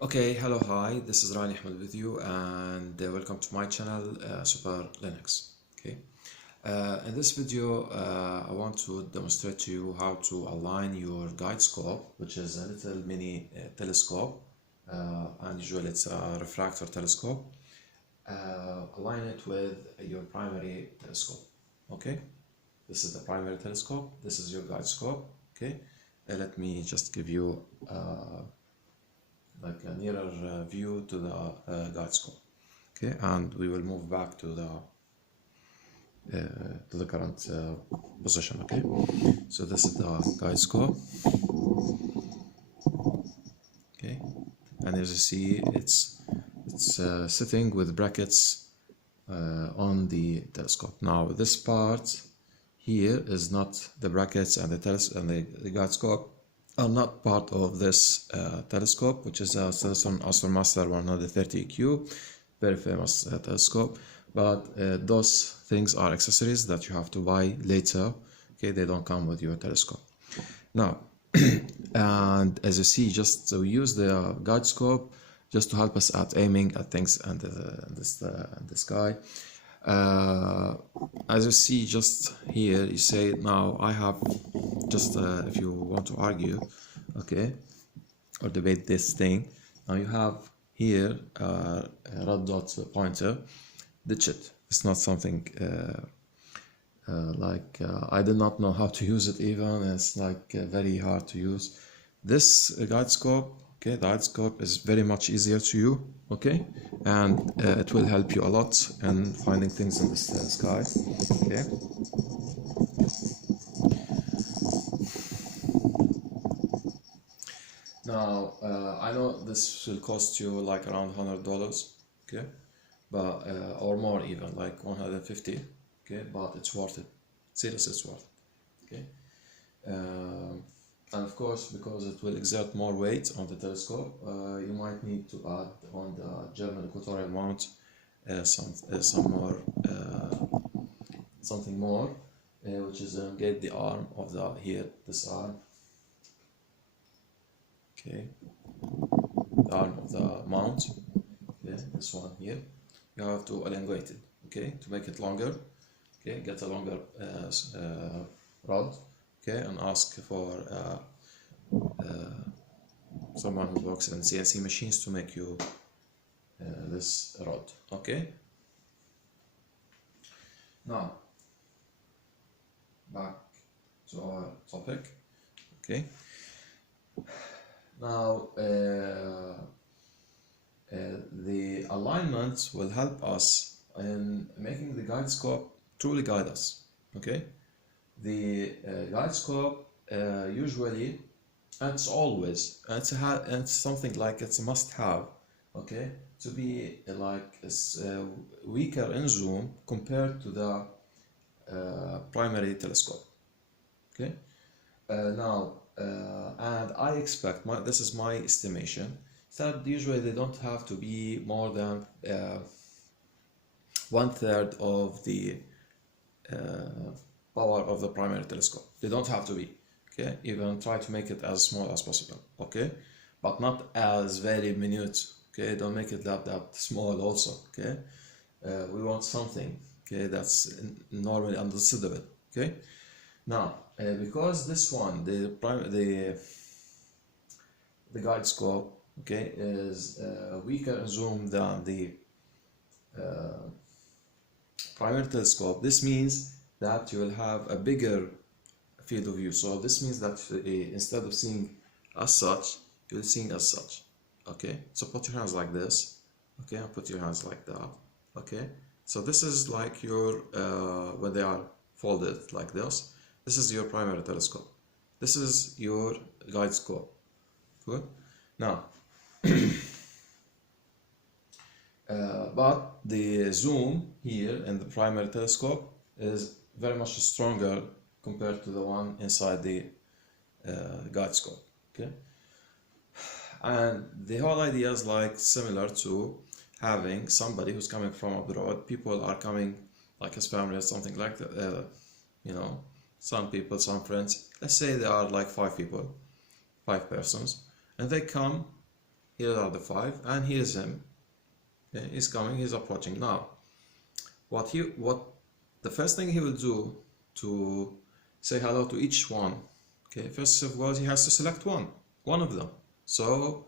Okay, hello, hi, this is Rani Ahmed with you, and welcome to my channel, Super Linux. Okay, in this video, I want to demonstrate to you how to align your guide scope, which is a little mini telescope, and usually it's a refractor telescope. Align it with your primary telescope. Okay, this is the primary telescope, this is your guide scope. Okay, let me just give you like a nearer view to the guide scope. Okay, and we will move back to the current position. Okay, so this is the guide scope. Okay, and as you see, it's sitting with brackets on the telescope. Now this part here is not the brackets, and the guide scope are not part of this telescope, which is a Celestron Astromaster 130Q, very famous telescope. But those things are accessories that you have to buy later. Okay, they don't come with your telescope. Now, and as you see, just so we use the guide scope just to help us at aiming at things and the sky. As you see just here, you say, now I have just if you want to argue, okay, or debate this thing, now you have here a red dot pointer. Ditch it. It's not something I did not know how to use it even. It's like very hard to use. This guide scope, okay, the guide scope is very much easier to use, okay, and it will help you a lot in finding things in the sky. Okay. Now I know this will cost you like around $100, okay, but or more, even like 150, okay, but it's worth it. Seriously, it's worth it. Okay. And of course, because it will exert more weight on the telescope, you might need to add on the German equatorial mount some more something more, which is get the arm of this arm. Okay, the arm of the mount. Okay, this one here. You have to elongate it. Okay, to make it longer. Okay, get a longer rod. Okay, and ask for someone who works in CNC machines to make you this rod. Okay. Now back to our topic. Okay. Now the alignment will help us in making the guide scope truly guide us. Okay. The guide scope usually, and it's always, it's something like it's a must-have, okay, to be like weaker in zoom compared to the primary telescope. Okay. And I expect, this is my estimation, that usually they don't have to be more than 1/3 of the power of the primary telescope. They don't have to be, okay, even try to make it as small as possible, okay, but not as very minute, okay, don't make it that small also, okay. We want something, okay, that's normally understandable, okay. Now because this one, the guide scope, okay, is weaker in zoom than the primary telescope, this means that you will have a bigger field of view. So this means that instead of seeing as such, you'll see as such. Okay, so put your hands like this, okay, and put your hands like that. Okay, so this is like your when they are folded like this, this is your primary telescope, this is your guide scope. Good. Now but the zoom here in the primary telescope is very much stronger compared to the one inside the guide scope. Okay, and the whole idea is like similar to having somebody who's coming from abroad. People are coming, like his family or something like that, you know, some people, some friends, let's say there are like 5 people, 5 persons, and they come here are the 5, and here's him. Okay, he's coming, he's approaching. Now, what the first thing he will do to say hello to each one, okay, first of all, he has to select one of them. So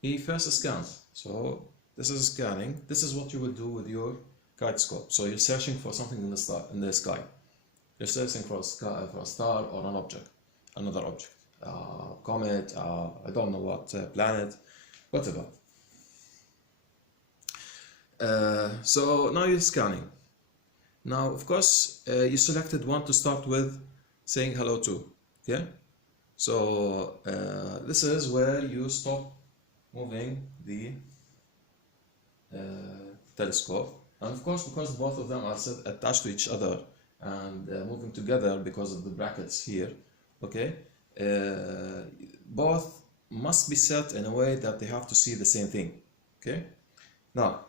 he first scans. So this is scanning. This is what you will do with your guide scope. So you're searching for something in the sky. You're searching for a star or an object, another object, comet, I don't know what, planet, whatever. So now you're scanning. Now, of course, you selected one to start with, saying hello to. Okay. So this is where you stop moving the telescope, and of course, because both of them are attached to each other and moving together because of the brackets here, okay, both must be set in a way that they have to see the same thing. Okay. Now,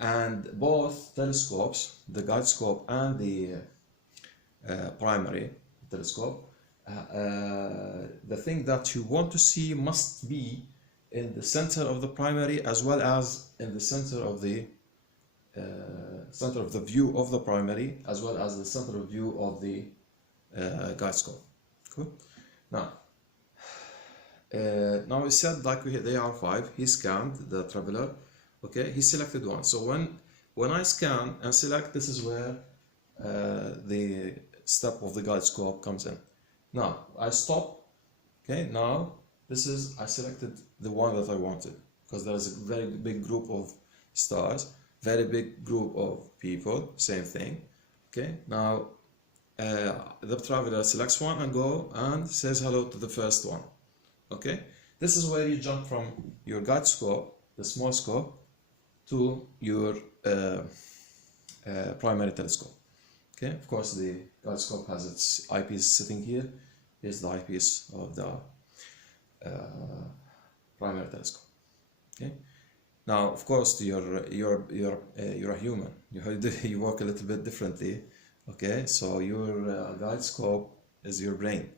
and both telescopes, the guide scope and the primary telescope, the thing that you want to see must be in the center of the primary as well as in the center of the view of the primary as well as the center of view of the guide scope. Cool. Now we said, like they are 5. He scanned the traveler. Okay, he selected one. So when I scan and select, this is where the step of the guide scope comes in. Now I stop. Okay, now this is, I selected the one that I wanted because there is a very big group of stars, very big group of people, same thing. Okay, now the traveler selects one and go and says hello to the first one. Okay, this is where you jump from your guide scope, the small scope, to your primary telescope. Okay, of course the guide scope has its eyepiece sitting here. Here's the eyepiece of the primary telescope. Okay, now of course you're a human. You work a little bit differently. Okay, so your guide scope is your brain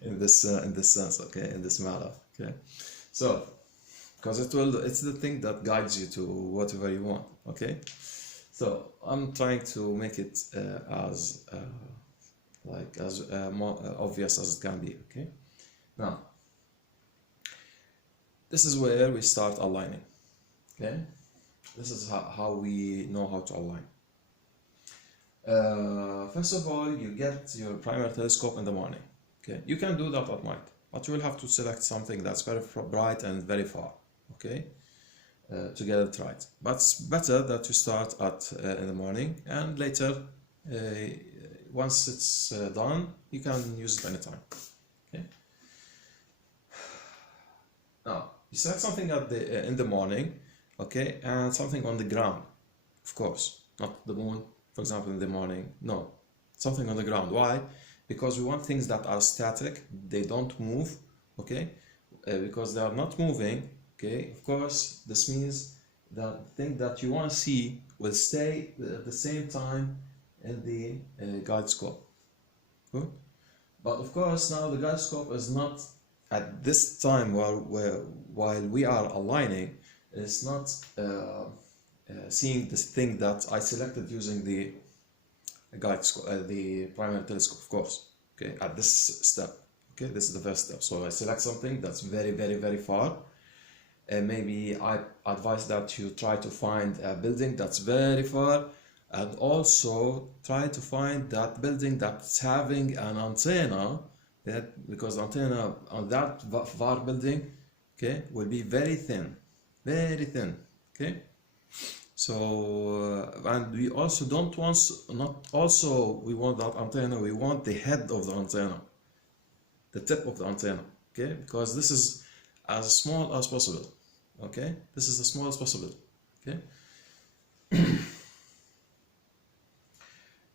in this sense. Okay, in this matter. Okay, so because it's the thing that guides you to whatever you want. Okay, so I'm trying to make it as more obvious as it can be. Okay, now this is where we start aligning. Okay, this is how we know how to align. First of all, you get your primary telescope in the morning. Okay, you can do that at night, but you will have to select something that's very bright and very far. Okay, to get it right. But it's better that you start in the morning, and later, once it's done, you can use it anytime. Okay. Now you select something in the morning, okay, and something on the ground, of course, not the moon, for example, in the morning. No, something on the ground. Why? Because we want things that are static, they don't move. Okay, because they are not moving. Okay, of course, this means that the thing that you want to see will stay at the same time in the guide scope. Cool? But of course, now the guide scope is not at this time while we are aligning, it's not seeing this thing that I selected using the guide scope, the primary telescope, of course. Okay, at this step. Okay, this is the first step. So I select something that's very, very, very far. And maybe I advise that you try to find a building that's very far, and also try to find that building that's having an antenna, because antenna on that far building, okay, will be very thin, okay. So and we also don't want, we want that antenna, we want the head of the antenna, the tip of the antenna, okay, because this is as small as possible. Okay, this is the smallest possible. Okay,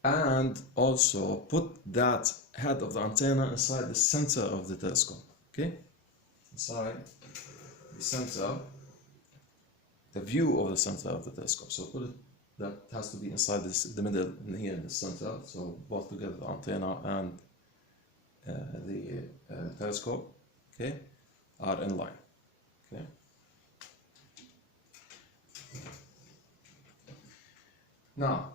and also put that head of the antenna inside the center of the telescope. Okay, inside the center, the view of the center of the telescope. So put it, that has to be inside the middle, here in the center. So both together, the antenna and the telescope. Okay. are in line. Okay. Now,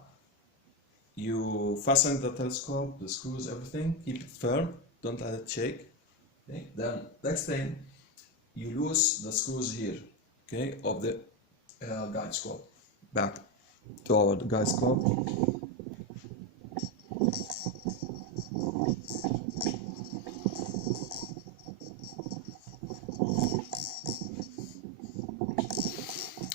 you fasten the telescope, the screws, everything, keep it firm, don't let it shake. Okay. Then next thing, you lose the screws here, okay, of the guide scope. Back to our guide scope.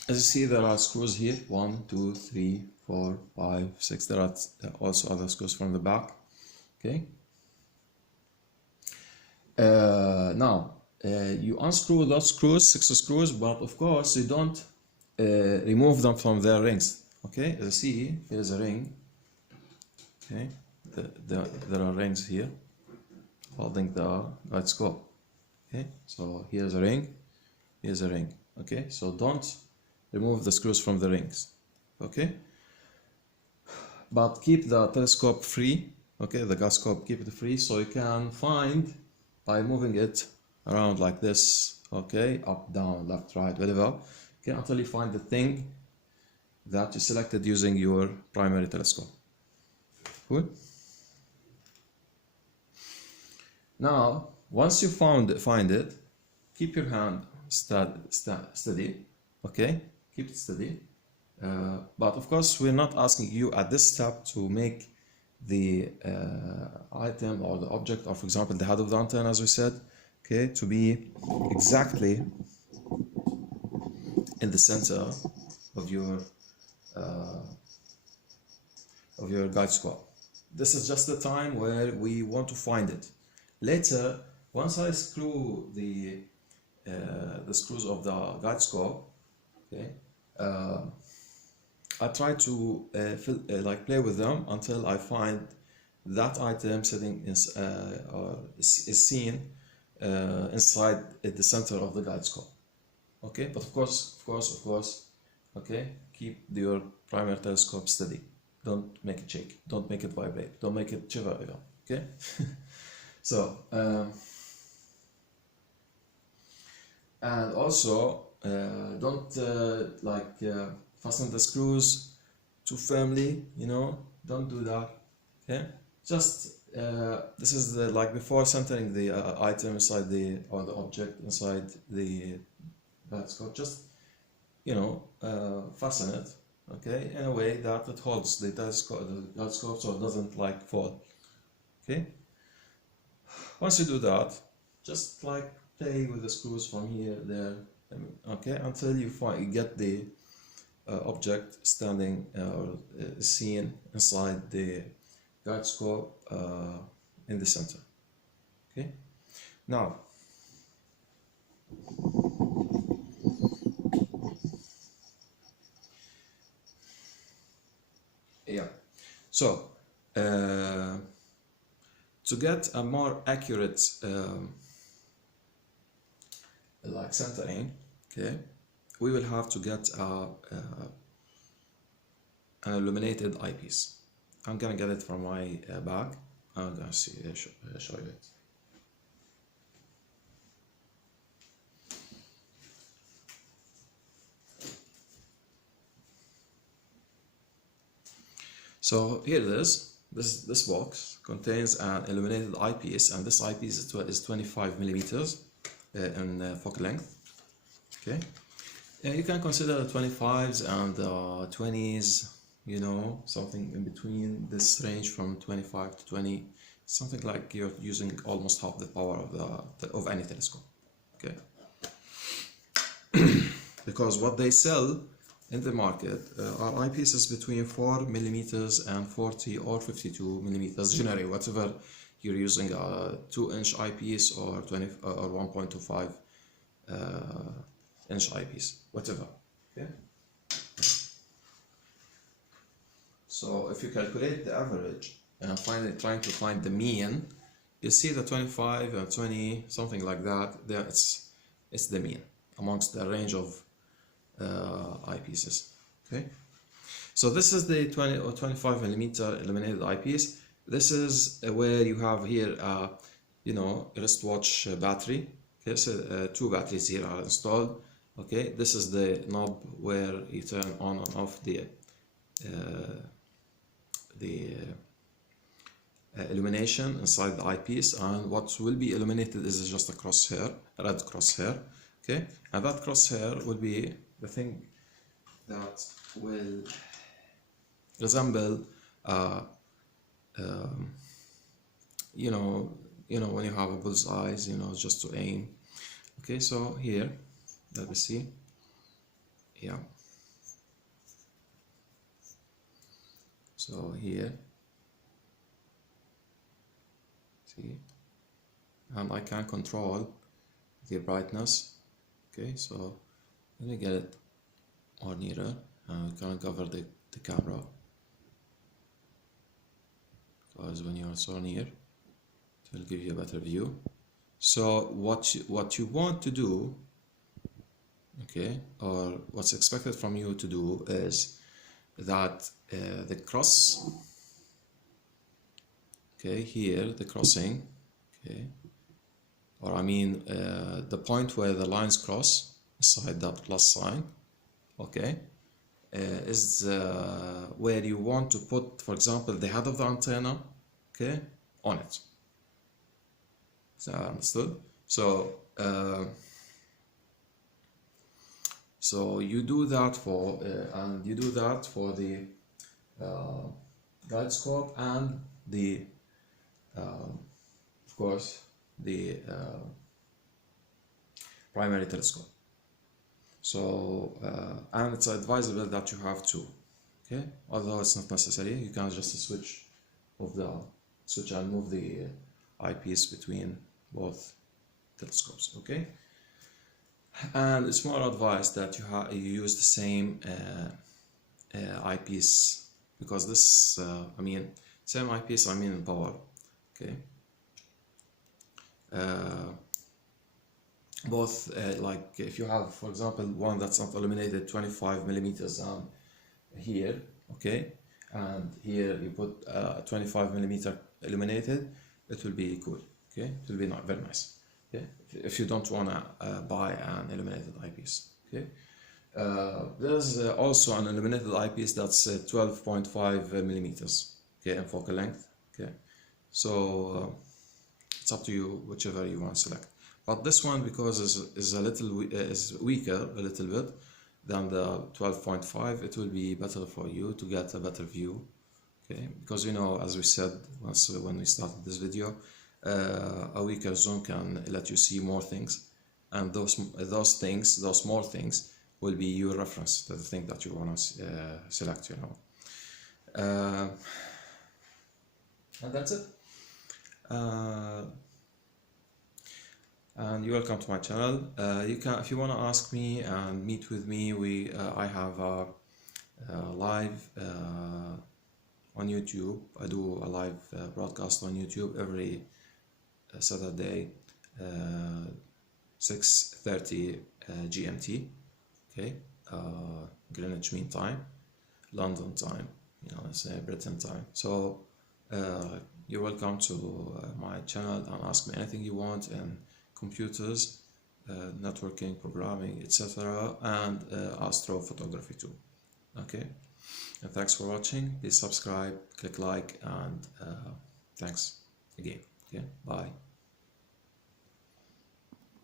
As you see, there are screws here, 1, 2, 3, 4, 5, 6. There are also other screws from the back. Okay. Now, you unscrew those screws, 6 screws, but of course you don't remove them from their rings. Okay, as you see, here's a ring. Okay, there are rings here holding the guide scope. Okay, so here's a ring, here's a ring. Okay, so don't remove the screws from the rings. Okay, but keep the telescope free. Okay, the guide scope, keep it free so you can find by moving it around like this. Okay, up, down, left, right, whatever. Okay, until you find the thing that you selected using your primary telescope. Cool. Now, once you find it, keep your hand steady. Okay, keep it steady. But of course, we're not asking you at this step to make the item or the object, or for example, the head of the antenna, as we said, okay, to be exactly in the center of your guide scope. This is just the time where we want to find it. Later, once I screw the screws of the guide scope, okay, I try to like play with them until I find that item sitting or is seen inside at the center of the guide scope. Okay, but of course, okay, keep your primary telescope steady. Don't make it shake. Don't make it vibrate. Don't make it shiver even. Okay. So and also don't fasten the screws too firmly. You know, don't do that. Okay. Just this is the like before centering the item inside the object inside the guide scope. Just fasten it. Okay, in a way that it holds the guide scope so it doesn't like fall. Okay. Once you do that, just like play with the screws from here, there, okay, until you get the object standing or seen inside the guide scope in the center. Okay. Now, yeah. So to get a more accurate like centering, okay, we will have to get an illuminated eyepiece. I'm gonna get it from my bag. I'm gonna show you it. So here it is. This box contains an illuminated eyepiece, and this eyepiece is 25 millimeters in focal length. Okay, you can consider the 25s and 20s. You know, something in between this range from 25 to 20, something like you're using almost half the power of any telescope. Okay, because what they sell in the market are eyepieces between 4 millimeters and 40 or 52 millimeters, generally, whatever you're using, a 2-inch eyepiece or 1.25 inch eyepiece, whatever. Okay. So if you calculate the average and trying to find the mean, you see the 25 and 20, something like that. There, it's the mean amongst the range of eyepieces. Okay, so this is the 20 or 25 millimeter illuminated eyepiece. This is where you have here, wristwatch battery. Okay, so 2 batteries here are installed. Okay, this is the knob where you turn on and off the illumination inside the eyepiece, and what will be illuminated is just a crosshair, a red crosshair. Okay, and that crosshair will be the thing that will resemble you know when you have a bullseye, just to aim. Okay, so here let me see. Yeah, so here, see, and I can control the brightness. Okay, so let me get it more nearer, and we can cover the camera, because when you are so near it will give you a better view. So what you want to do, okay, or what's expected from you to do is that the cross, okay, here the crossing, okay, or I mean the point where the lines cross beside that plus sign, okay, is where you want to put, for example, the head of the antenna, okay, on it. So understood? So so you do that for and you do that for the guide scope and the of course the primary telescope. So and it's advisable that you have two, okay, although it's not necessary. You can just switch and move the eyepiece between both telescopes, okay. And it's more advised that you use the same eyepiece, because this I mean same eyepiece, I mean in power, okay. Both like if you have, for example, one that's not illuminated 25 millimeters here, okay, and here you put 25 millimeter illuminated, it will be cool, okay, it will be not very nice, okay, if you don't want to buy an illuminated eyepiece, okay. There's also an illuminated eyepiece that's 12.5 millimeters, okay, in focal length, okay, so it's up to you, whichever you want to select. But this one, because is a little is weaker a little bit than the 12.5, it will be better for you to get a better view, okay, because as we said when we started this video, a weaker zoom can let you see more things, and those small things will be your reference to the thing that you want to select, and that's it. And you're welcome to my channel. You can, if you want to ask me and meet with me, I have a live on YouTube. I do a live broadcast on YouTube every Saturday, 6:30 GMT, okay, Greenwich Mean Time, London time, let's say Britain time. So you're welcome to my channel and ask me anything you want in computers, networking, programming, etc., and astrophotography too. Okay, and thanks for watching. Please subscribe, click like, and thanks again. Okay, bye.